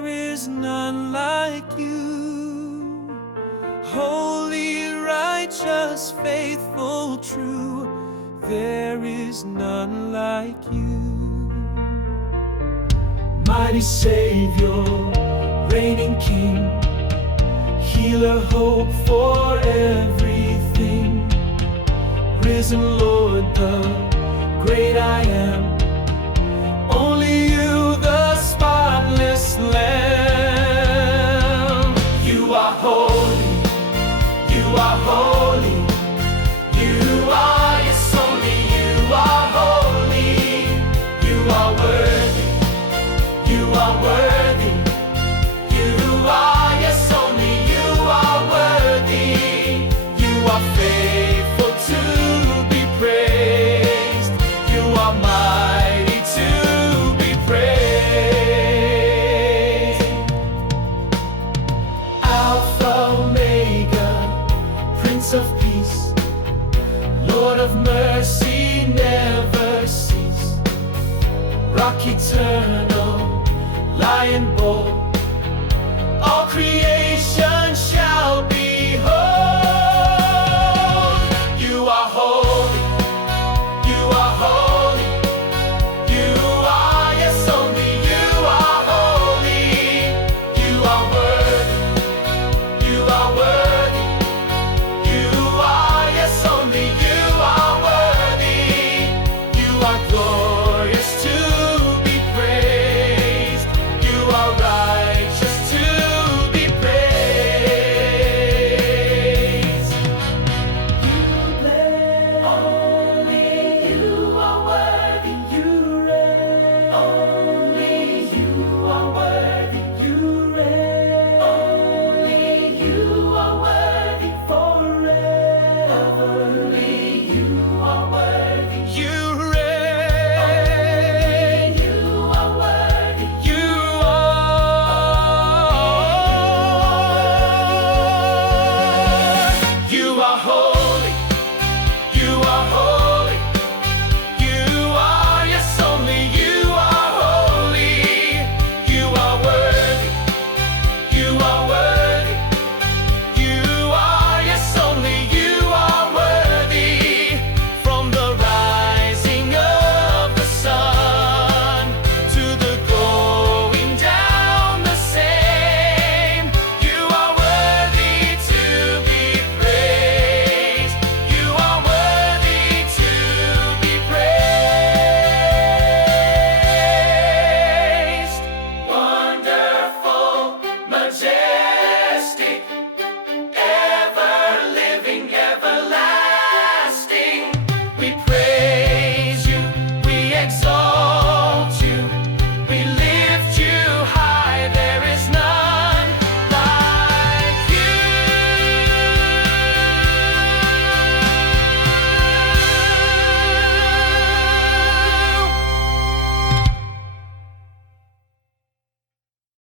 there is none like you. Holy, righteous, faithful, true, there is none like you. Mighty Savior, reigning King, healer, hope for everything. Risen Lord, the great I am. Only you, the spotless Lamb. You are holy, you are holy. You are, yes, only you are holy. You are worthy, you are worthy. You are, yes, only you are worthy. You are faithful to be praised. You are mighty to be praised. Alpha, Omega, Prince of Peace, Lord of mercy, never cease. Rock eternal, Lion bold, all creation